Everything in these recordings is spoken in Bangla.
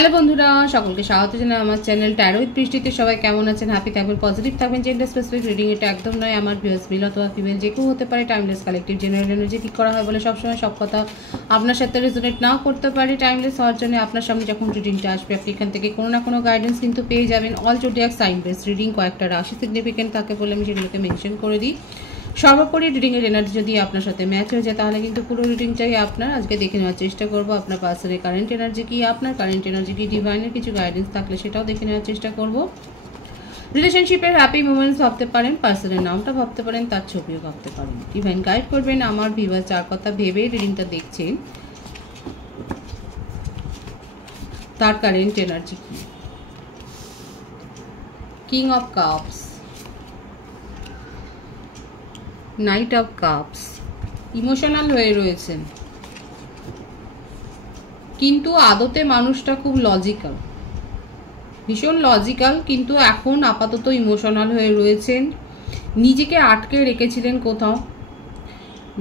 হ্যালো বন্ধুরা, সকলকে স্বাগত জানাই আমার চ্যানেল ট্যারো উইথ বৃষ্টিতে। সবাই কেমন আছেন? হ্যাপি থাকবেন, পজিটিভ থাকবেন। জেন্ডার স্পেসিফিক রিডিং এটা একদম নয়। আমার ভিউয়ার্স মেল অথবা ফিমেল যে কেউ হতে পারে। টাইমলেস কালেক্টিভ জেনারেল এনার্জি ঠিক করা হয় বলে সবসময় সব কথা আপনার সাথে রেজোনেট নাও করতে পারে। টাইমলেস হওয়ার জন্য আপনার সামনে যখন রিডিংটা আসবে আপনি এখান থেকে কোনো না কোনো গাইডেন্স কিন্তু পেয়ে যাবেন। All zodiac sign base reading, কয়েকটা রাশি সিগনিফিকেন্ট থাকে বলে আমি সেগুলোকে মেনশন করে দিই। সর্বোপরি রিডিংয়ের এনার্জি যদি আপনার সাথে ম্যাচ হয়ে যায় তাহলে কিন্তু পুরো রিডিংটাই আপনার। আজকে দেখে নেওয়ার চেষ্টা করব আপনার পার্সনের কারেন্ট এনার্জি কি, আপনার কারেন্ট এনার্জি কি, ডিভাইনের কিছু গাইডেন্স থাকলে সেটাও দেখে নেওয়ার চেষ্টা করব। রিলেশনশিপের হ্যাপি মোমেন্টস ভাবতে পারেন, পার্সনের নামটা ভাবতে পারেন, তার ছবিও ভাবতে পারেন। ডিভাইন গাইড করবেন আমার ভিউয়ার যার কথা ভেবে রিডিংটা দেখছেন তার কারেন্ট এনার্জি কি। King of cups, night of cups, emotional হয়ে রয়েছেন কিন্তু আদতে মানুষটা খুব লজিক্যাল, ভীষণ লজিক্যাল, কিন্তু এখন আপাতত ইমোশনাল হয়ে রয়েছেন। নিজেকে আটকে রেখেছিলেন কোথাও,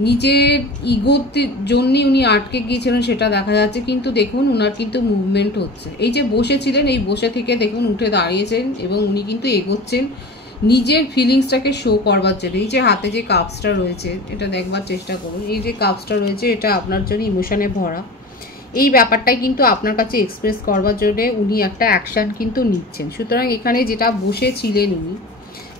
নিজের ইগোতে জন্যই উনি আটকে গিয়েছিলেন সেটা দেখা যাচ্ছে। কিন্তু দেখুন উনার কিন্তু মুভমেন্ট হচ্ছে। এই যে বসেছিলেন এই বসে থেকে দেখুন উঠে দাঁড়িয়েছেন এবং উনি কিন্তু এগোচ্ছেন নিজের ফিলিংসটাকে শো করবার জন্য। এই যে হাতে যে কাপসটা রয়েছে এটা দেখবার চেষ্টা করুন। এই যে কাপসটা রয়েছে এটা আপনার জন্য ইমোশনে ভরা। এই ব্যাপারটাই কিন্তু আপনার কাছে এক্সপ্রেস করবার জন্য উনি একটা অ্যাকশান কিন্তু নিচ্ছেন। সুতরাং এখানে যেটা বসেছিলেন উনি,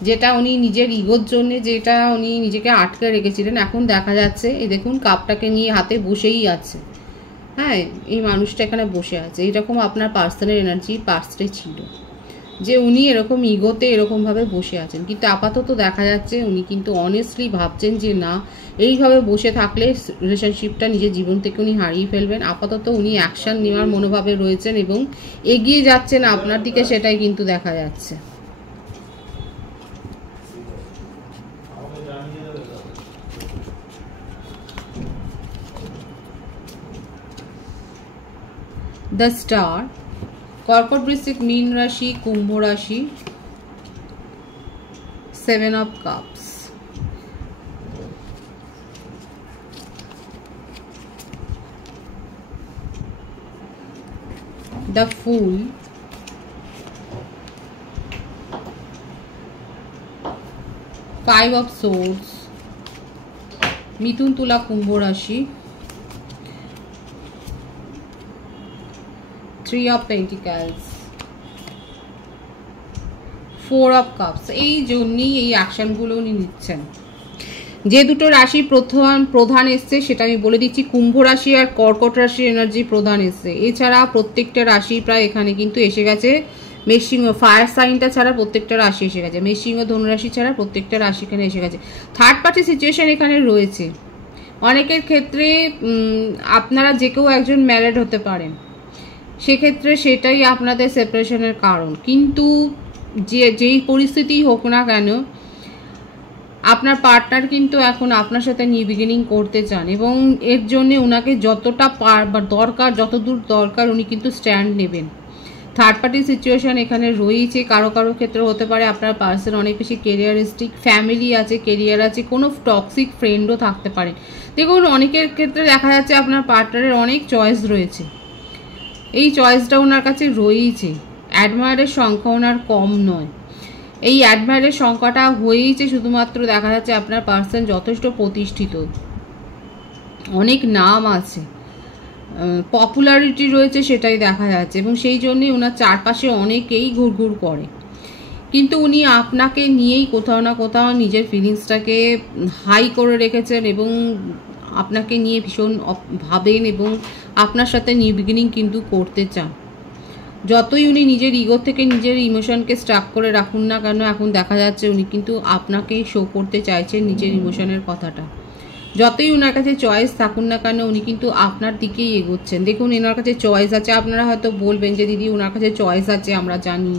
যেটা উনি নিজের ইগোর জন্য যেটা উনি নিজেকে আটকে রেখেছিলেন, এখন দেখা যাচ্ছে এই দেখুন কাপটাকে নিয়ে হাতে বসেই আছে। হ্যাঁ, এই মানুষটা এখানে বসে আছে। এইরকম আপনার পার্সনের এনার্জি পাস্টে ছিল যে উনি এরকম ইগোতে এরকমভাবে বসে আছেন, কিন্তু আপাতত দেখা যাচ্ছে উনি কিন্তু অনেস্টলি ভাবছেন যে না, এইভাবে বসে থাকলে রিলেশনশিপটা নিজের জীবন থেকে উনি হারিয়ে ফেলবেন। আপাতত উনি অ্যাকশান নেওয়ার মনোভাবে রয়েছেন এবং এগিয়ে যাচ্ছেন আপনার দিকে, সেটাই কিন্তু দেখা যাচ্ছে। দ্য স্টার, কর্কট, বৃশ্চিক, মীন রাশি, কুম্ভ রাশি, 7 of cups, the fool, 5 of swords, মিথুন, তুলা, কুম্ভ রাশি, 3 অফ পেন্টিক্যালস, 4 অফ কাপস। এই জন্যই এই অ্যাকশনগুলো উনি নিচ্ছেন। যে দুটো রাশি প্রধান এসছে সেটা আমি বলে দিচ্ছি, কুম্ভ রাশি আর কর্কট রাশির এনার্জি প্রধান এসছে। এছাড়া প্রত্যেকটা রাশি প্রায় এখানে কিন্তু এসে গেছে। মেষসিংহ ফায়ার সাইনটা ছাড়া প্রত্যেকটা রাশি এসে গেছে। মেষসিংহ ধনুরাশি ছাড়া প্রত্যেকটা রাশি এখানে এসে গেছে। থার্ড পার্টি সিচুয়েশন এখানে রয়েছে। অনেকের ক্ষেত্রে আপনারা যে কেউ একজন ম্যারেড হতে পারেন, সেক্ষেত্রে সেটাই আপনাদের সেপারেশনের কারণ। কিন্তু যেই পরিস্থিতিই হোক না কেন আপনার পার্টনার কিন্তু এখন আপনার সাথে নিউ বিগিনিং করতে চান এবং এর জন্য ওনাকে যতটা দরকার, যতদূর দরকার উনি কিন্তু স্ট্যান্ড নেবেন। থার্ড পার্টি সিচুয়েশন এখানে রয়েছে। কারো কারো ক্ষেত্রে হতে পারে আপনার পার্সন অনেক বেশি কেরিয়ারিস্টিক, ফ্যামিলি আছে, কেরিয়ার আছে, কোনো টক্সিক ফ্রেন্ডও থাকতে পারে। দেখুন অনেকের ক্ষেত্রে দেখা যাচ্ছে আপনার পার্টনারের অনেক চয়েস রয়েছে, এই চয়েসটা ওনার কাছে রয়েছে। অ্যাডমায়ারের সংখ্যা ওনার কম নয়। এই অ্যাডমায়ারের সংখ্যাটা হয়েইছে শুধুমাত্র দেখা যাচ্ছে আপনার পার্সন যথেষ্ট প্রতিষ্ঠিত, অনেক নাম আছে, পপুলারিটি রয়েছে, সেটাই দেখা যাচ্ছে এবং সেই জন্যই ওনার চারপাশে অনেকেই ঘুরঘুর করে। কিন্তু উনি আপনাকে নিয়েই কোথাও না কোথাও নিজের ফিলিংসটাকে হাই করে রেখেছেন এবং আপনাকে নিয়ে ভীষণ ভাবেন এবং আপনার সাথে নিউ বিগিনিং কিন্তু করতে চান। যতই উনি নিজের ইগো থেকে নিজের ইমোশনকে স্টাক করে রাখুন না কেন, এখন দেখা যাচ্ছে উনি কিন্তু আপনাকেই শো করতে চাইছেন নিজের ইমোশনের কথাটা। যতই ওনার কাছে চয়েস থাকুন না কেন উনি কিন্তু আপনার দিকেই এগোচ্ছেন। দেখুন এনার কাছে চয়েস আছে। আপনারা হয়তো বলবেন যে দিদি ওনার কাছে চয়েস আছে, আমরা জানি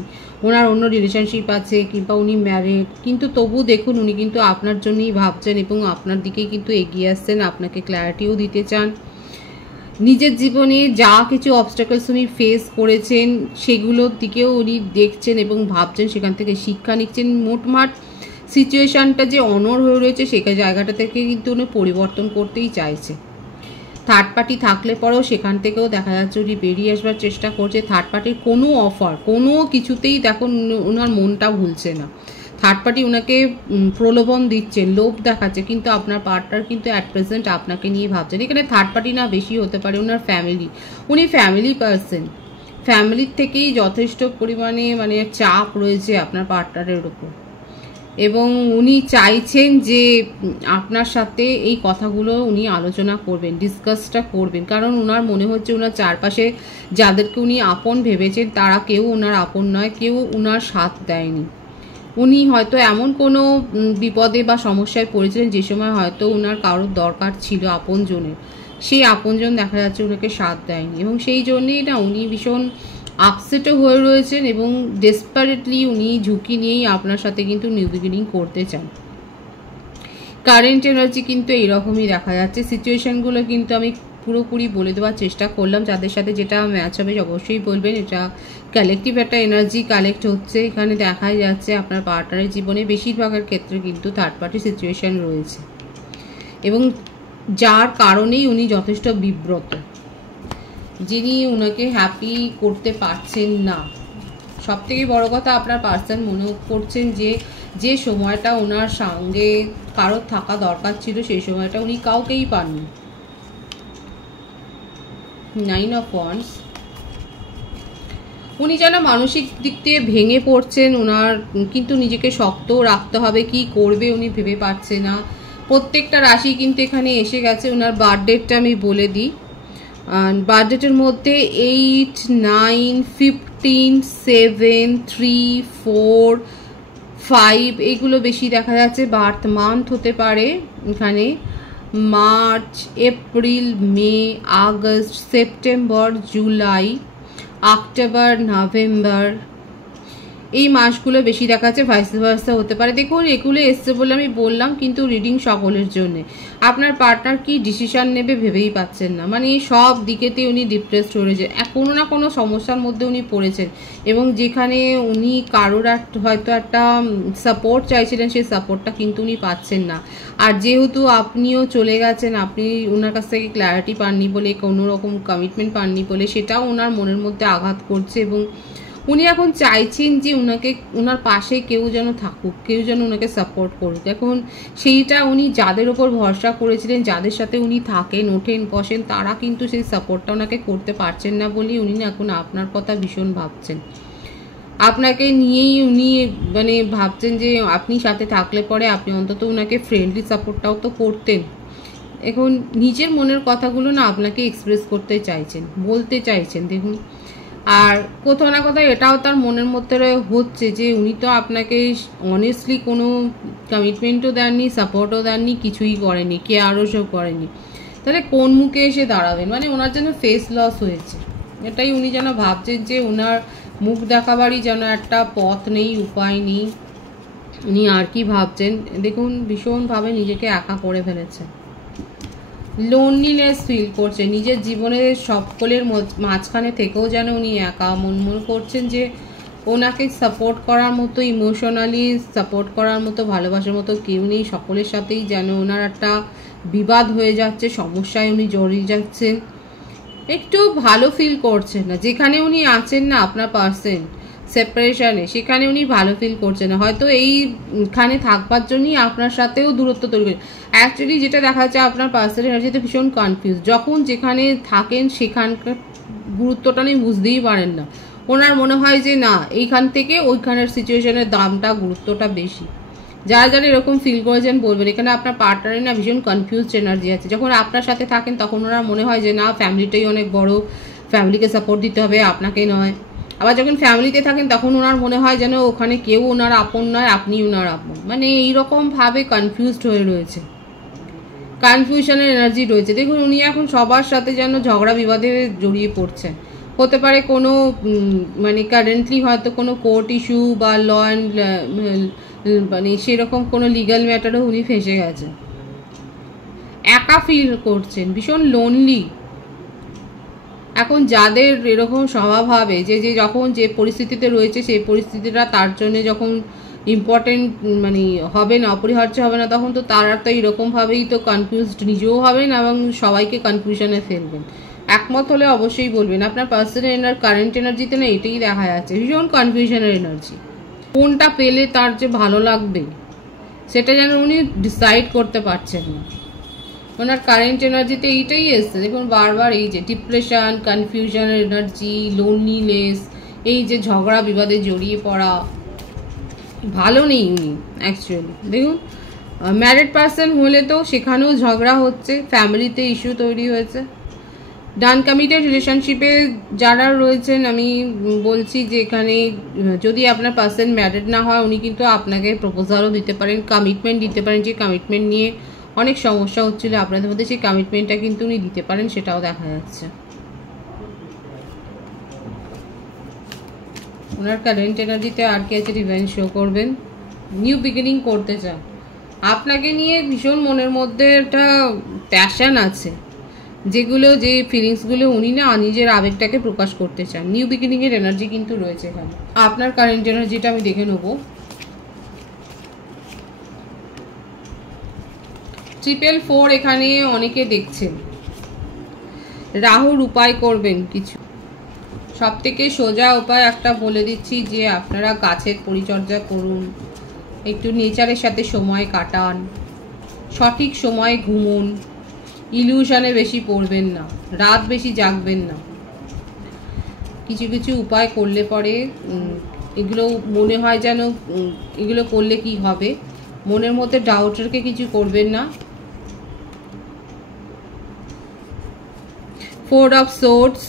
ওনার অন্য রিলেশনশিপ আছে কিংবা উনি ম্যারিড, কিন্তু তবু দেখুন উনি কিন্তু আপনার জন্যই ভাবছেন এবং আপনার দিকেই কিন্তু এগিয়ে আসছেন, আপনাকে ক্ল্যারিটিও দিতে চান। নিজের জীবনে যা কিছু অবস্টাকলস উনি ফেস করেছেন সেগুলোর দিকেও উনি দেখছেন এবং ভাবছেন, সেখান থেকে শিক্ষা নিচ্ছেন। মোটমাট সিচুয়েশনটা যে অনড় হয়ে রয়েছে সেই জায়গাটা থেকে কিন্তু উনি পরিবর্তন করতেই চাইছে। থার্ড পার্টি থাকলে পরেও সেখান থেকেও দেখা যাচ্ছে উনি বেরিয়ে আসবার চেষ্টা করছে। থার্ড পার্টির কোনো অফার কোনো কিছুতেই দেখো ওনার মনটা ভুলছে না। থার্ড পার্টি ওনাকে প্রলোভন দিচ্ছে, লোভ দেখাচ্ছে, কিন্তু আপনার পার্টনার কিন্তু অ্যাট প্রেজেন্ট আপনাকে নিয়ে ভাবছেন। এখানে থার্ড পার্টি না বেশি হতে পারে ওনার ফ্যামিলি, উনি ফ্যামিলি পার্সন, ফ্যামিলির থেকেই যথেষ্ট পরিমাণে মানে চাপ রয়েছে আপনার পার্টনারের উপর, এবং উনি চাইছেন যে আপনার সাথে এই কথাগুলো উনি আলোচনা করবেন, ডিসকাসটা করবেন, কারণ ওনার মনে হচ্ছে ওনার চারপাশে যাদেরকে উনি আপন ভেবেছেন তারা কেউ ওনার আপন নয়, কেউ ওনার সাথ দেয়নি। উনি হয়তো এমন কোনো বিপদে বা সমস্যায় পড়েছিলেন যে সময় হয়তো ওনার কারোর দরকার ছিল আপনজনের, সেই আপনজন দেখা যাচ্ছে ওনাকে সাথ দেয়নি, এবং সেই জন্যেই না উনি ভীষণ আপসেটও হয়ে রয়েছেন এবং ডেসপারেটলি উনি ঝুঁকি নিয়েই আপনার সাথে কিন্তু নিউ বিগিনিং করতে চান। কারেন্ট এনার্জি কিন্তু এইরকমই দেখা যাচ্ছে। সিচুয়েশনগুলো কিন্তু আমি পুরোপুরি বলে দেওয়ার চেষ্টা করলাম, যাদের সাথে যেটা ম্যাচ হবে অবশ্যই বলবেন। এটা কালেকটিভ একটা এনার্জি কালেক্ট হচ্ছে, এখানে দেখাই যাচ্ছে আপনার পার্টনারের জীবনে বেশিরভাগের ক্ষেত্রে কিন্তু থার্ড পার্টি সিচুয়েশন রয়েছে, এবং যার কারণেই উনি যথেষ্ট বিব্রত, যিনি উনাকে হ্যাপি করতে পারছেন না। সব থেকে বড় কথা, আপনার পার্সন মনে করছেন যে যে সময়টা ওনার সঙ্গে কারোর থাকা দরকার ছিল সেই সময়টা উনি কাউকেই পাননি। 9 অফ ওয়ান্ডস, উনি যেন মানসিক দিক দিয়ে ভেঙে পড়ছেন, ওনার কিন্তু নিজেকে শক্ত রাখতে হবে, কি করবে উনি ভেবে পাচ্ছে না। প্রত্যেকটা রাশি কিন্তু এখানে এসে গেছে। ওনার বার্থডেটটা আমি বলে দিই, বার্থডেটের মধ্যে 8, 9, 15, 7, 3, 4, 5 এইগুলো বেশি দেখা যাচ্ছে। বার্থ মান্থ হতে পারে এখানে March, April, May, August, September, July, October, November, এই মাসগুলো বেশি দেখাচ্ছে। ভাইস ভার্সা হতে পারে। দেখুন এগুলো এসছে বলে আমি বললাম, কিন্তু রিডিং সকলের জন্য। আপনার পার্টনার কি ডিসিশন নেবে ভেবেই পাচ্ছেন না, মানে সব দিকেতে উনি ডিপ্রেসড হয়েছে, কোনো না কোনো সমস্যার মধ্যে উনি পড়েছেন, এবং যেখানে উনি কারোর হয়তো একটা সাপোর্ট চাইছিলেন সেই সাপোর্টটা কিন্তু উনি পাচ্ছেন না। আর যেহেতু আপনিও চলে গেছেন, আপনি ওনার কাছ থেকে ক্ল্যারিটি পাননি বলে, কোনো রকম কমিটমেন্ট পাননি বলে, সেটাও ওনার মনের মধ্যে আঘাত করছে, এবং উনি এখন চাইছেন যে ওনার পাশে কেউ যেন থাকুক, কেউ যেন ওনাকে সাপোর্ট করুক। এখন সেইটা উনি যাদের ওপর ভরসা করেছিলেন, যাদের সাথে উনি থাকেন, ওঠেন বসেন, তারা কিন্তু সেই সাপোর্টটা ওনাকে করতে পারছেন না বলেই উনি এখন আপনার কথা ভীষণ ভাবছেন। আপনাকে নিয়েই উনি মানে ভাবছেন যে আপনি সাথে থাকলে পরে আপনি অন্তত ওনাকে ফ্রেন্ডলি সাপোর্টটাও তো করতেন। এখন নিজের মনের কথাগুলো না আপনাকে এক্সপ্রেস করতে চাইছেন, বলতে চাইছেন। দেখুন, আর কোথাও না কোথাও এটাও তার মনের মধ্যে হচ্ছে যে উনি তো আপনাকে অনেস্টলি কোনো কমিটমেন্টও দেননি, সাপোর্টও দেননি, কিছুই করেনি, কেয়ারও সব করেনি। তাহলে কোন মুখে এসে দাঁড়াবেন? মানে ওনার যেন ফেস লস হয়েছে, এটাই উনি যেন ভাবছেন যে ওনার মুখ দেখাবারই যেন একটা পথ নেই, উপায় নেই। উনি আর কি ভাবছেন দেখুন, ভীষণভাবে নিজেকে একা করে ফেলেছে, লোনলিনেস ফিল করছে নিজের জীবনে। সকলের মাঝখানে থেকেও যেন উনি একা মনে করছেন যে ওনাকে সাপোর্ট করার মতো, ইমোশনালি সাপোর্ট করার মতো, ভালোবাসার মতো কেউ নেই। সকলের সাথেই যেন ওনার একটা বিবাদ হয়ে যাচ্ছে, সমস্যায় উনি জড়িয়ে যাচ্ছেন, একটু ভালো ফিল করছেন না। যেখানে উনি আছেন না আপনার পার্সন সেপারেশনে, সেখানে উনি ভালো ফিল করছেন না। হয়তো এইখানে থাকবার জন্যই আপনার সাথেও দূরত্ব তৈরি করে। অ্যাকচুয়ালি যেটা দেখা যাচ্ছে আপনার পার্সনের এনার্জিতে ভীষণ কনফিউজ। যখন যেখানে থাকেন সেখানকার গুরুত্বটা নিয়ে বুঝতেই পারেন না। ওনার মনে হয় যে না, এইখান থেকে ওইখানের সিচুয়েশনের দামটা, গুরুত্বটা বেশি। যারা যারা এরকম ফিল করেছেন বলবেন। এখানে আপনার পার্টনারের না ভীষণ কনফিউজড এনার্জি আছে। যখন আপনার সাথে থাকেন তখন ওনার মনে হয় যে না, ফ্যামিলিটাই অনেক বড়, ফ্যামিলিকে সাপোর্ট দিতে হবে, আপনাকে নয়। আবার যখন ফ্যামিলিতে থাকেন তখন ওনার মনে হয় যেন ওখানে কেউ ওনার আপন নয়, আপনি ওনার আপন। মানে এইরকমভাবে কনফিউজড হয়ে রয়েছে, কনফিউশনের এনার্জি রয়েছে। দেখুন উনি এখন সবার সাথে যেন ঝগড়া বিবাদে জড়িয়ে পড়ছেন। হতে পারে কোনো মানে কারেন্টলি হয়তো কোনো কোর্ট ইস্যু বা ল অ্যান্ড মানে সেরকম কোনো লিগাল ম্যাটারও উনি ফেঁসে গেছেন। একা ফিল করছেন, ভীষণ লোনলি। এখন যাদের এরকম স্বভাব হবে যে যখন যে পরিস্থিতিতে রয়েছে সেই পরিস্থিতিটা তার জন্য যখন ইম্পর্টেন্ট মানে হবে না, অপরিহার্য হবে না, তখন তো তারা তো এরকমভাবেই তো কনফিউজড নিজেও হবেন এবং সবাইকে কনফিউশনে ফেলবেন। একমত হলে অবশ্যই বলবেন। আপনার পার্সোনাল কারেন্ট এনার্জিতে না এটাই দেখা যাচ্ছে, ভীষণ কনফিউশনের এনার্জি। কোনটা পেলে তার যে ভালো লাগবে সেটা যেন উনি ডিসাইড করতে পারছেন না। ওনার কারেন্ট এনার্জিতে এইটাই এসছে, দেখুন বারবার এই যে ডিপ্রেশন, কনফিউশনের এনার্জি, লোনলিনেস, এই যে ঝগড়া বিবাদে জড়িয়ে পড়া, ভালো নেই উনি অ্যাকচুয়ালি। দেখুন ম্যারিড পার্সন হলে তো সেখানেও ঝগড়া হচ্ছে, ফ্যামিলিতে ইস্যু তৈরি হয়েছে। ডান কমিটেড রিলেশনশিপে যারা রয়েছেন আমি বলছি যে এখানে যদি আপনার পার্সন ম্যারিড না হয় উনি কিন্তু আপনাকে প্রপোজালও দিতে পারেন, কমিটমেন্ট দিতে পারেন। যে কমিটমেন্ট নিয়ে অনেক সমস্যা হচ্ছিল আপনাদের মধ্যে, সেই কমিটমেন্টটা কিন্তু উনি দিতে পারেন, সেটাও দেখা যাচ্ছে। ওনার কারেন্ট এনার্জিতে আর কি আছে ডিভাইন শো করবেন। নিউ বিগিনিং করতে চান, আপনাকে নিয়ে ভীষণ মনের মধ্যে একটা প্যাশন আছে, যেগুলো যে ফিলিংসগুলো উনি না নিজের আবেগটাকে প্রকাশ করতে চান। নিউ বিগিনিং এর এনার্জি কিন্তু রয়েছে এখানে। আপনার কারেন্ট এনার্জিটা আমি দেখে নেব। 444 এখানে অনেকে দেখছেন। রাহুর উপায় করবেন কিছু, সব থেকে সোজা উপায় একটা বলে দিচ্ছি যে আপনারা গাছের পরিচর্যা করুন, একটু নেচারের সাথে সময় কাটান, সঠিক সময়ে ঘুমুন, ইলিউশনে বেশি পড়বেন না, রাত বেশি জাগবেন না। কিছু কিছু উপায় করলে পরে এগুলো মনে হয় যেন এগুলো করলে কি হবে, মনের মধ্যে ডাউটকে কিছু করবেন না। 4 of swords,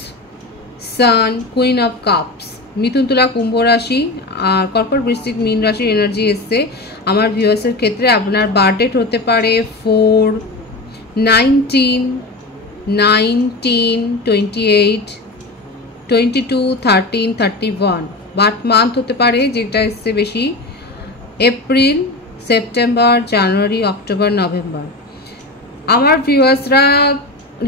sun, queen of cups, মিথুন, তুলা, কুম্ভ রাশি আর কর্কট, বৃশ্চিক, মীন রাশির এনার্জি এসছে আমার ভিউয়ার্সের ক্ষেত্রে। আপনার বার্থডেট হতে পারে 4, 19, 28, 22, 13, 31। বার্থ মান্থ হতে পারে যেটা এসছে বেশি এপ্রিল, সেপ্টেম্বর, জানুয়ারি, অক্টোবর, নভেম্বর। আমার ভিউয়ার্সরা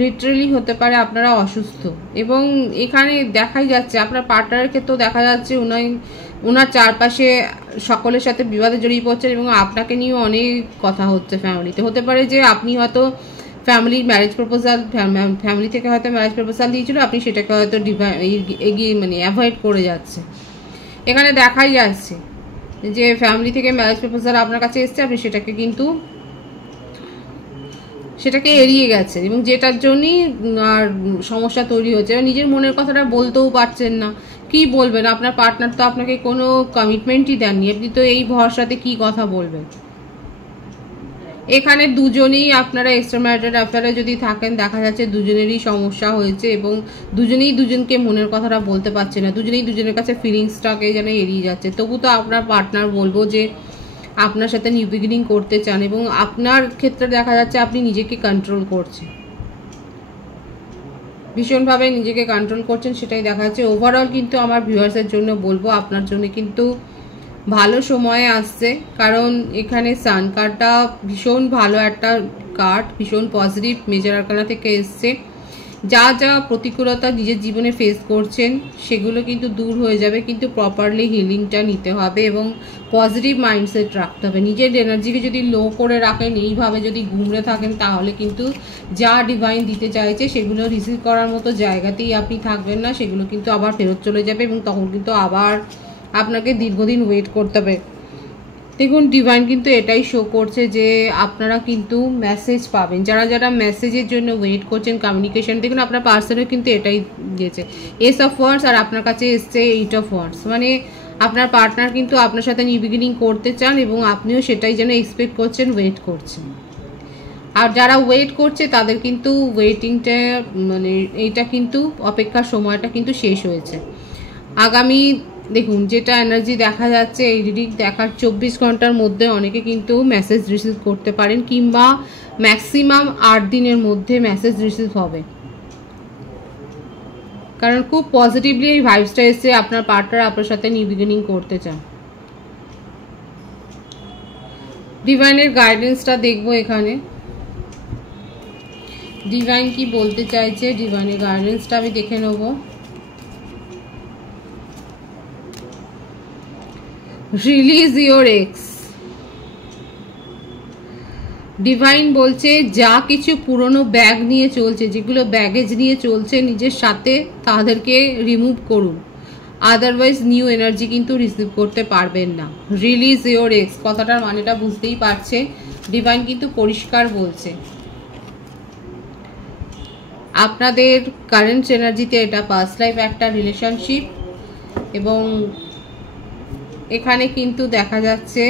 লিটারেলি হতে পারে আপনারা অসুস্থ, এবং এখানে দেখাই যাচ্ছে আপনার পার্টনারের ক্ষেত্রেও দেখা যাচ্ছে ওনার চারপাশে সকলের সাথে বিবাদে জড়িয়ে পড়ছেন এবং আপনাকে নিয়েও অনেক কথা হচ্ছে ফ্যামিলিতে। হতে পারে যে আপনি হয়তো ফ্যামিলির ম্যারেজ প্রপোজাল, ফ্যামিলি থেকে হয়তো ম্যারেজ প্রপোজাল দিয়েছিল, আপনি সেটাকে হয়তো এগিয়ে মানে অ্যাভয়েড করে যাচ্ছে। এখানে দেখাই যাচ্ছে যে ফ্যামিলি থেকে ম্যারেজ প্রপোজাল আপনার কাছে এসছে, আপনি সেটাকে এড়িয়ে গেছেন এবং যেটার জন্যই আর সমস্যা তৈরি হচ্ছে। নিজের মনের কথাটা বলতেও পারছেন না, কি বলবেন? আপনার পার্টনার তো আপনাকে কোনো কমিটমেন্টই দেননি, আপনি তো এই ভরসাতে কি কথা বলবেন? এখানে দুজনেই আপনারা এক্সট্রা ম্যারিটাল অ্যাফেয়ারে যদি থাকেন দেখা যাচ্ছে দুজনেরই সমস্যা হয়েছে এবং দুজনেই দুজনকে মনের কথাটা বলতে পারছে না, দুজনেই দুজনের কাছে ফিলিংসটাকে যেন এড়িয়ে যাচ্ছে। তবু তো আপনার পার্টনার বলবো যে আপনার সাথে নিউ বিগিনিং করতে চান এবং আপনার ক্ষেত্রে দেখা যাচ্ছে আপনি নিজেকে কন্ট্রোল করছেন, ভীষণভাবে নিজেকে কন্ট্রোল করছেন, সেটাই দেখা যাচ্ছে। ওভারঅল কিন্তু আমার ভিউয়ার্সের জন্য বলবো আপনার জন্য কিন্তু ভালো সময় আসছে, কারণ এখানে সান কার্ডটা ভীষণ ভালো একটা কার্ড, ভীষণ পজিটিভ মেজর আরকানা থেকে এসছে। যা যা প্রতিকূলতা নিজের জীবনে ফেস করছেন সেগুলো কিন্তু দূর হয়ে যাবে, কিন্তু প্রপারলি হিলিংটা নিতে হবে এবং পজিটিভ মাইন্ডসেট রাখতে হবে। নিজের এনার্জিকে যদি লো করে রাখেন, এইভাবে যদি ঘুমড়ে থাকেন, তাহলে কিন্তু যা ডিভাইন দিতে চাইছে সেগুলো রিসিভ করার মতো জায়গাতেই আপনি থাকবেন না, সেগুলো কিন্তু আবার ফেরত চলে যাবে এবং তখন কিন্তু আবার আপনাকে দীর্ঘদিন ওয়েট করতে হবে। দেখুন ডিভাইন কিন্তু এটাই শো করছে যে আপনারা কিন্তু মেসেজ পাবেন, যারা যারা মেসেজের জন্য ওয়েট করছেন, কমিউনিকেশন। দেখুন আপনার পার্সনও কিন্তু এটাই দিয়েছে, এস অফ ওয়ান্ডস, আর আপনার কাছে এসছে 8 অফ ওয়ান্ডস। মানে আপনার পার্টনার কিন্তু আপনার সাথে নিউ বিগিনিং করতে চান এবং আপনিও সেটাই যেন এক্সপেক্ট করছেন, ওয়েট করছেন। আর যারা ওয়েট করছে তাদের কিন্তু ওয়েটিংটা মানে এইটা কিন্তু অপেক্ষার সময়টা কিন্তু শেষ হয়েছে। আগামী দেখুন যেটা এনার্জি দেখা যাচ্ছে, এই রিডিং দেখার 24 ঘন্টার মধ্যে অনেকে কিন্তু মেসেজ রিসিভ করতে পারেন, কিংবা ম্যাক্সিমাম 8 দিনের মধ্যে মেসেজ রিসিভ হবে, কারণ খুব পজিটিভলি এই ভাইবসটা এসে আপনার পার্টনার আপনার সাথে নিউ বিগিনিং করতে চান। ডিভাইনের গাইডেন্সটা দেখবো এখানে, ডিভাইন কি বলতে চাইছে, ডিভাইনের গাইডেন্সটা আমি দেখে নেব। Release your x. ডিভাইন বলছে যা কিছু পুরনো ব্যাগ নিয়ে চলছে, যেগুলো ব্যাগেজ নিয়ে চলছে নিজের সাথে, তাদেরকে রিমুভ করুন, আদারওয়াইজ নিউ এনার্জি কিন্তু রিসিভ করতে পারবেন না। রিলিজ ইওর এক্স কথাটার মানেটা বুঝতেই পারছে, ডিভাইন কিন্তু পরিষ্কার বলছে আপনাদের কারেন্ট এনার্জিতে এটা পাস্ট লাইফ একটা রিলেশনশিপ, এবং এখানে কিন্তু দেখা যাচ্ছে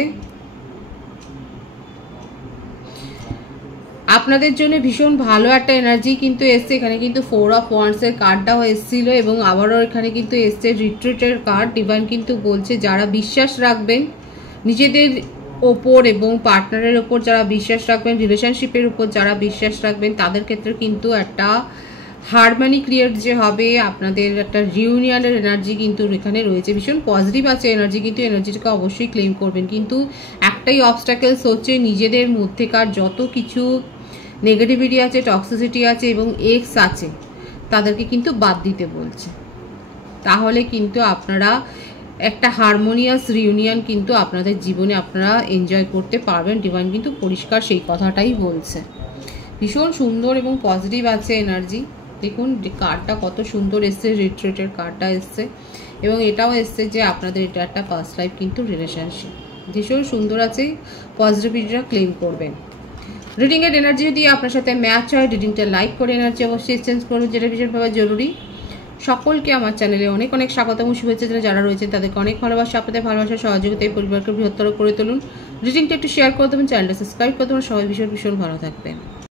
আপনাদের জন্য ভীষণ ভালো একটা এনার্জি কিন্তু এসছে। এখানে কিন্তু 4 অফ ওয়ান্ডসের কার্ডটাও এসেছিল, এবং আবারও এখানে কিন্তু এসছে রিট্রিটের কার্ড। ডিভাইন কিন্তু বলছে যারা বিশ্বাস রাখবেন নিজেদের ওপর এবং পার্টনারের ওপর, যারা বিশ্বাস রাখবেন রিলেশনশিপের উপর, যারা বিশ্বাস রাখবেন তাদের ক্ষেত্রে কিন্তু একটা হারমোনি ক্রিয়েট যে হবে, আপনাদের একটা রিউনিয়নের এনার্জি কিন্তু এখানে রয়েছে। ভীষণ পজিটিভ আছে এনার্জি, কিন্তু এনার্জিটাকে অবশ্যই ক্লেম করবেন। কিন্তু একটাই অবস্টাকেলস হচ্ছে নিজেদের মধ্যেকার যত কিছু নেগেটিভিটি আছে, টক্সিসিটি আছে এবং এক্স আছে, তাদেরকে কিন্তু বাদ দিতে বলছে। তাহলে কিন্তু আপনারা একটা হারমোনিয়াস রিউনিয়ন কিন্তু আপনাদের জীবনে আপনারা এনজয় করতে পারবেন। ডিভাইন কিন্তু পরিষ্কার সেই কথাটাই বলছে। ভীষণ সুন্দর এবং পজিটিভ আছে এনার্জি। দেখুন কার্ডটা কত সুন্দর এসছে, রিট্রিটের কার্ডটা এসছে, এবং এটাও এসছে যে আপনাদের এটা একটা পাস্ট লাইফ কিন্তু রিলেশনশিপ। ভীষণ সুন্দর আছে, পজিটিভিটিটা ক্লেম করবেন। রিডিংয়ের এনার্জি যদি আপনার সাথে ম্যাচ হয়, রিডিংটা লাইক করে এনার্জি অবশ্যই এক্সচেঞ্জ করুন, যেটা ভীষণভাবে জরুরি। সকলকে আমার চ্যানেলে অনেক অনেক স্বাগত এবং শুভেচ্ছা। যারা রয়েছেন তাদেরকে অনেক ভালোবাসা, আপনাদের ভালোবাসার সহযোগিতায় পরিবারকে বৃহত্তর করে তুলুন। রিডিংটা একটু শেয়ার করে দেবেন, চ্যানেলটা সাবস্ক্রাইব করে দেবেন। সবাই ভীষণ ভীষণ ভালো থাকবেন।